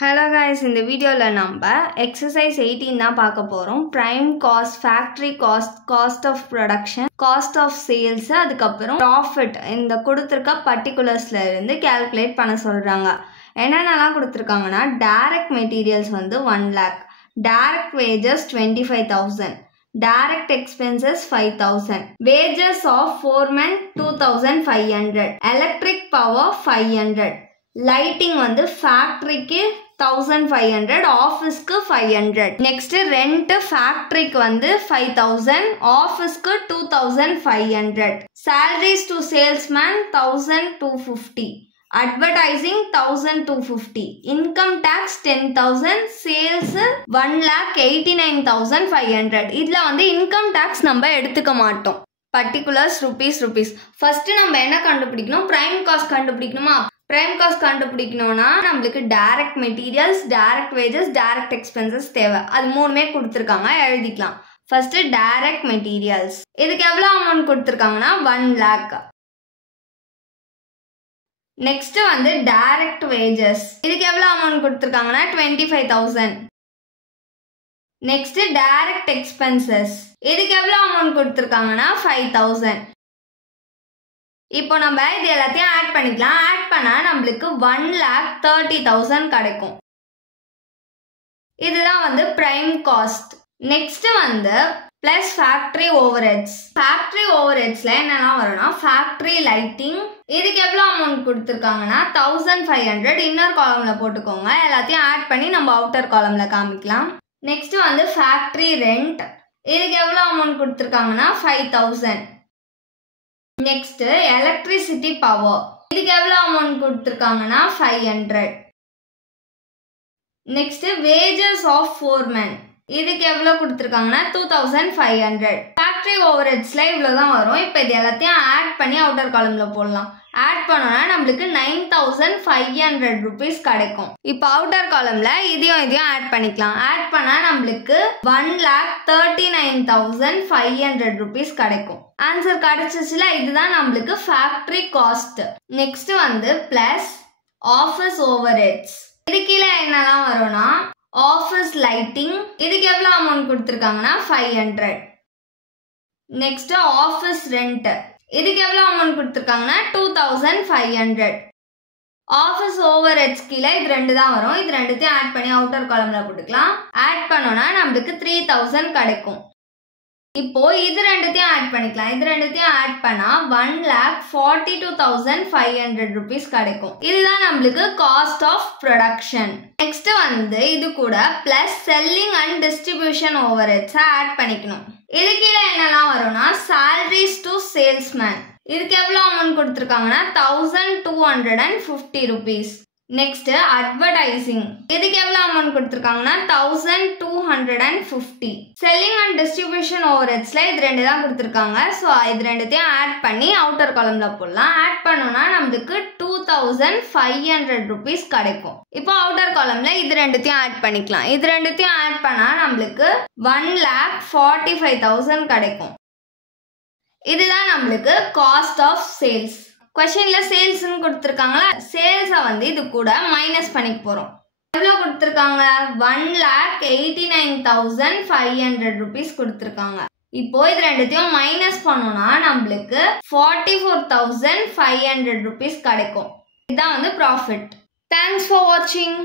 Hello guys, in the video நம்ம exercise 18 தான் பார்க்க போறோம். Prime cost, factory cost, cost of production, cost of sales, அதுக்கப்புறம் profit இந்த கொடுத்திருக்க particulersல இருந்து calculate பண்ண சொல்றாங்க. என்னென்னலாம் கொடுத்திருக்காங்கன்னா direct materials வந்து 1 lakh, direct wages 25,000, direct expenses 5,000, wages of foreman 2,500, electric power 500, lighting வந்து ஃபேக்டரிக்கு 1500, ஆஃபீஸ்க்கு 500. நெக்ஸ்ட் ரெண்ட் ஃபேக்டரிக்கு வந்து 5000, ஆஃபீஸ்க்கு 2500. salaries to salesman 1250, advertising 1250, income tax 10,000, sales 1,89,500. இதுல வந்து income tax நம்ம எடுத்துக்க மாட்டோம். particulars rupees. ஃபர்ஸ்ட் நம்ம என்ன கண்டுபிடிக்கணும்? prime cost கண்டுபிடிக்கணுமா? prime cost கண்டுபிடிக்கணும்னா நம்மளுக்கு direct materials, direct wages, direct expenses தேவை. அது மூணுமே கொடுத்திருக்காங்க, எழுதிக்கலாம். ஃபர்ஸ்ட் direct materials, இதுக்கு எவ்வளவு அமௌண்ட் கொடுத்திருக்காங்கன்னா 1 lakh. நெக்ஸ்ட் வந்து direct wages, இதுக்கு எவ்வளவு அமௌண்ட் கொடுத்திருக்காங்கன்னா 25,000. நெக்ஸ்ட் direct expenses, இதுக்கு எவ்வளவு அமௌண்ட் கொடுத்திருக்காங்கன்னா 5,000. இப்போ நம்ம இது எல்லாத்தையும் ஆட் பண்ணிக்கலாம். ஆட் பண்ணா நம்மளுக்கு 1,30,000 கிடைக்கும். இதுதான் வந்து பிரைம் காஸ்ட். நெக்ஸ்ட் வந்து பிளஸ் ஃபேக்டரி ஓவர்ஹெட்ஸ். ஃபேக்டரி ஓவர்ஹெட்ஸ்ல என்னெல்லாம் வரும்னா ஃபேக்டரி லைட்டிங், இதுக்கு எவ்வளவு அமௌண்ட் கொடுத்திருக்காங்கன்னா 1500. இன்னொரு காலம்ல போட்டுக்கோங்க. எல்லாத்தையும் ஆட் பண்ணி நம்ம அவுட்டர் காலம்ல காமிக்கலாம். நெக்ஸ்ட் வந்து ஃபேக்டரி ரெண்ட், இதுக்கு எவ்வளவு அமௌண்ட் கொடுத்திருக்காங்கன்னா 5,000. நெக்ஸ்ட் எலக்ட்ரிசிட்டி பவர், இதுக்கு எவ்வளவு அமௌண்ட் கொடுத்திருக்காங்கன்னா 500. நெக்ஸ்ட் வேஜஸ் ஆஃப் ஃபோர்மேன், இதுக்கு எவ்வளவு கொடுத்திருக்காங்கன்னா 2500. ஃபேக்டரி ஓவர்ஹெட்ஸ்ல இவ்வளவுதான் வரும். இப்போ இது எல்லாத்தையும் ஆட் பண்ணி அவுட்டர் காலம்ல போடலாம். ஆட் பண்ணோம்னா நம்மளுக்கு 9,500 rupees கிடைக்கும். இப்போ அவுட்டர் காலம்ல இதையும் ஆட் பண்ணிக்கலாம். ஆட் பண்ணா நம்மளுக்கு 1,39,500 rupees கிடைக்கும். ஆன்சர் கிடைச்சிச்சுல, இதுதான் நம்மளுக்கு ஃபேக்டரி காஸ்ட். நெக்ஸ்ட் வந்து பிளஸ் ஆஃபீஸ் ஓவர்ஹெட்ஸ், இது கீழே என்னெல்லாம் வரும்னா ஆஃபீஸ் லைட்டிங், இதுக்கு எவ்வளவு அமௌண்ட் கொடுத்திருக்காங்கன்னா 500. நெக்ஸ்ட் ஆஃபீஸ் ரெண்ட், இதுக்கு எவ்வளவு அமௌண்ட் கொடுத்திருக்காங்கன்னா 2,500. ஆஃபீஸ் ஓவர்ஹெட்ஸ் கீழே இது ரெண்டு தான் வரும். இது ரெண்டுத்தையும் ஆட் பண்ணி அவுட்டர் காலம்ல போட்டுக்கலாம். ஆட் பண்ணோம்னா நம்மளுக்கு 3,000 கிடைக்கும். இப்போ இது ரெண்டுத்தையும் ஆட் பண்ணிக்கலாம். இது ரெண்டுத்தையும் ஆட் பண்ணா 1,42,500 rupees கிடைக்கும். இதுதான் நம்மளுக்கு காஸ்ட் ஆஃப் ப்ரொடக்ஷன். நெக்ஸ்ட் வந்து இது கூட plus selling and distribution overheads add பண்ணிக்கணும். இது கீழே என்னெல்லாம் வரும்னா salaries to salesman, இதுக்கு எவ்வளவு அமௌண்ட் கொடுத்திருக்காங்கன்னா 1,250 rupees. நெக்ஸ்ட் அட்வர்டைசிங், இதுக்கு எவ்வளவு அமௌண்ட் கொடுத்திருக்காங்கன்னா 1,250. செல்லிங் அண்ட் டிஸ்ட்ரிபியூஷன் ஓவர்ஹெட்ஸ்ல இது ரெண்டு தான் கொடுத்திருக்காங்க. ஸோ இது ரெண்டுத்தையும் ஆட் பண்ணி அவுட்டர் காலம்ல போடலாம். ஆட் பண்ணோம்னா நம்மளுக்கு 2,500 rupees கிடைக்கும். இப்போ அவுட்டர் காலம்ல இது ரெண்டுத்தையும் ஆட் பண்ணிக்கலாம். இது ரெண்டுத்தையும் ஆட் பண்ணா நம்மளுக்கு 1,45,000 கிடைக்கும். இதுதான் நம்மளுக்கு காஸ்ட் ஆஃப் சேல்ஸ். क्वेश्चनல சேல்ஸ்னு கொடுத்திருக்காங்களா, சேல்ஸை வந்து இது கூட மைனஸ் பண்ணிக்க போறோம். எவ்வளவு கொடுத்திருக்காங்க? 1,89,500 rupees கொடுத்திருக்காங்க. இப்போ இது ரெண்டுத்தையும் மைனஸ் பண்ணோம்னா நம்மளுக்கு 44,500 rupees கிடைக்கும். இதுதான் வந்து ப்ராஃபிட். தேங்க்ஸ் ஃபார் வாட்சிங்.